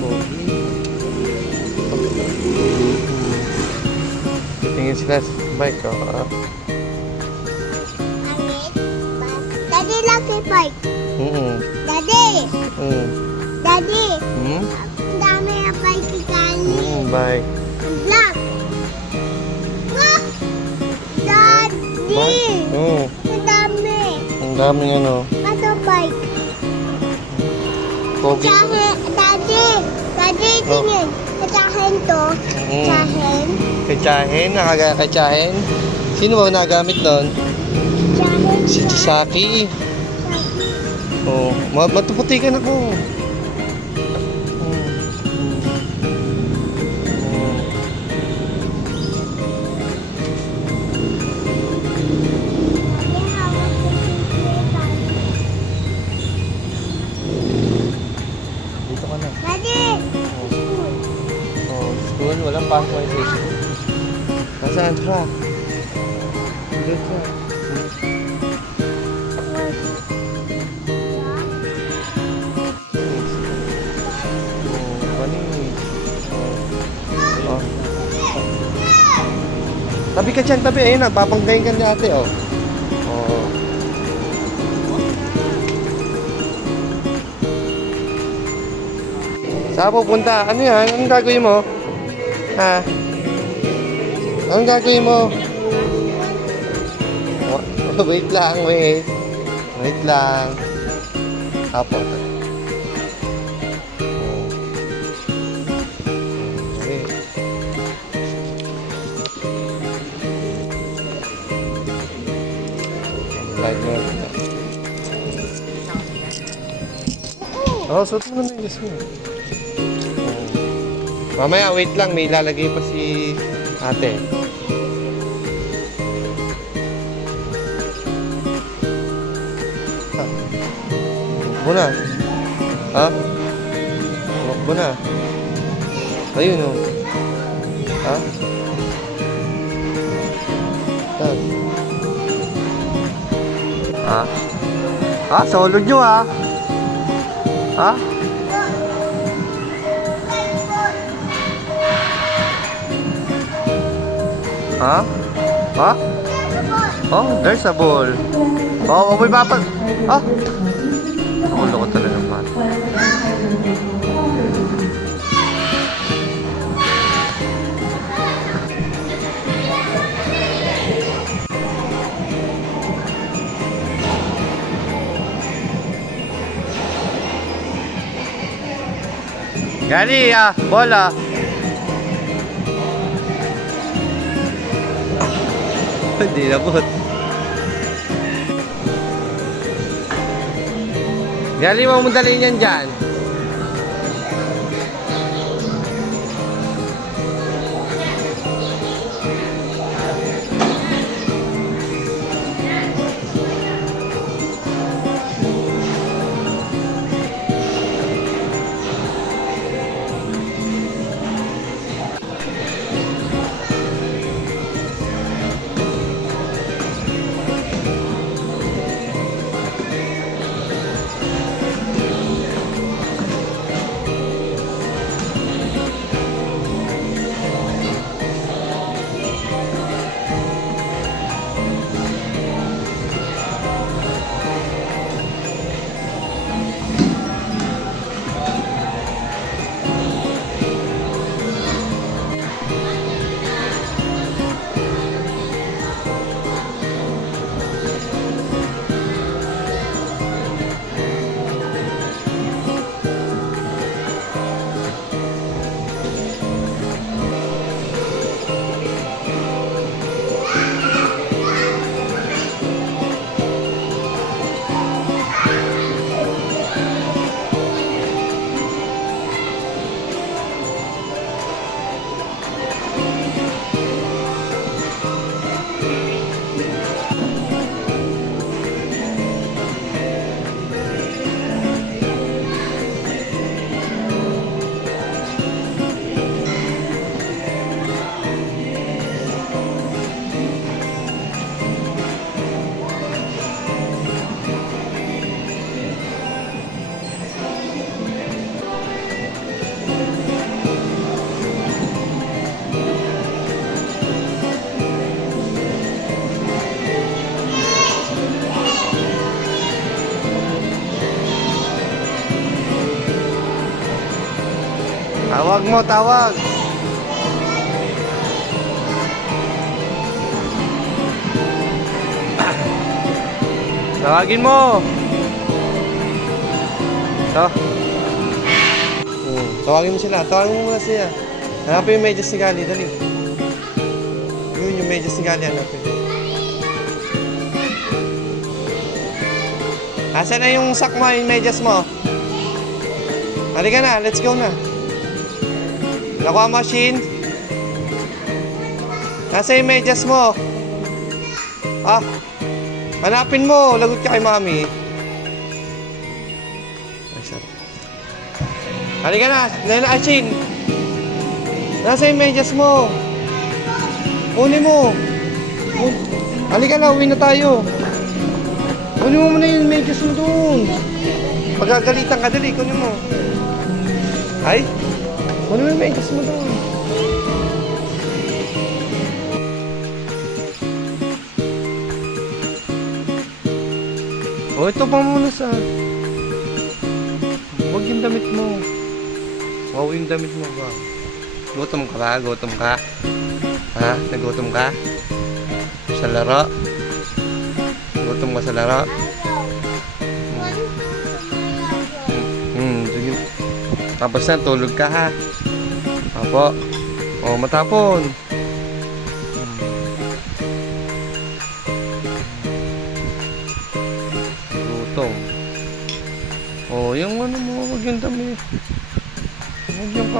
pogi. Tingin sila sa bike, oh. Daddy, lucky bike. Daddy. Daddy. Ang dami na bike ikan. Bike. Black. Look. Daddy. Ang dami. Ang daming ano. Ito bike. Pogi. Daddy. Daddy, tingin. Katsahin to. Katsahin. Katsahin? Nakakatsahin? Sino ba nagamit nun? Katsahin. Si Chisaki. Oh, matuputikan ako. Dito ka na. Daddy. Oh, school, walang pathway sa school. Nasaan truck? Good truck. Oh. Tabi ka dyan, tabi. Ayun, nagpapanggayin ka niya ate, oh. Oh. Saan pupunta? Ano yan? Anong gagawin mo? Ha? Anong gagawin mo? Wait lang, wait. Wait lang. Apo. Oh, suot mo na yung gusto mo. Mamaya, wait lang. May ilalagay pa si ate. Huwag na. Ha? Huwag na. Ayun, oh. Ha? Ha? Ha? Solo nyo, ha? Ha? Ha? Ha? Oh, there's a ball. Oh, may papa. Ah? Ako ko talaga man. Gali, bola. Hindi nabot. Gali, mo dalhin yan dyan. Tawag mo, tawag. Tawagin mo. Ito. Tawagin mo sila. Tawagin mo muna sila. Hanapin yung medyas ni Gali. Dali. Yun yung medyas ni Gali. Hanapin. Asan na yung sack mo, yung medyas mo? Halika na, let's go na. Nakuha machine. Nasa yung medyas mo? Ah, hanapin mo. Lagot ka kay mami. Ay, sorry. Halika na, Nena Ashin. Nasa yung medyas mo? Kunin mo. Halika na, uwi na tayo. Kunin mo muna yung medyas mo doon. Pagagalitan ka, dali, kunin mo. Ay, kunin mo yung medyas mo doon. O, ito pa muna sa... Huwag yung damit mo. Wow, yung damit mo ba? Gutom ka ba? Gutom ka? Ha? Nagutom ka? Sa laro? Gutom ka sa laro? Sige. Tapos na, tulog ka ha? Apo. O, matapon. Gutom. O, yung ano mo, huwag yung dami. Huwag yung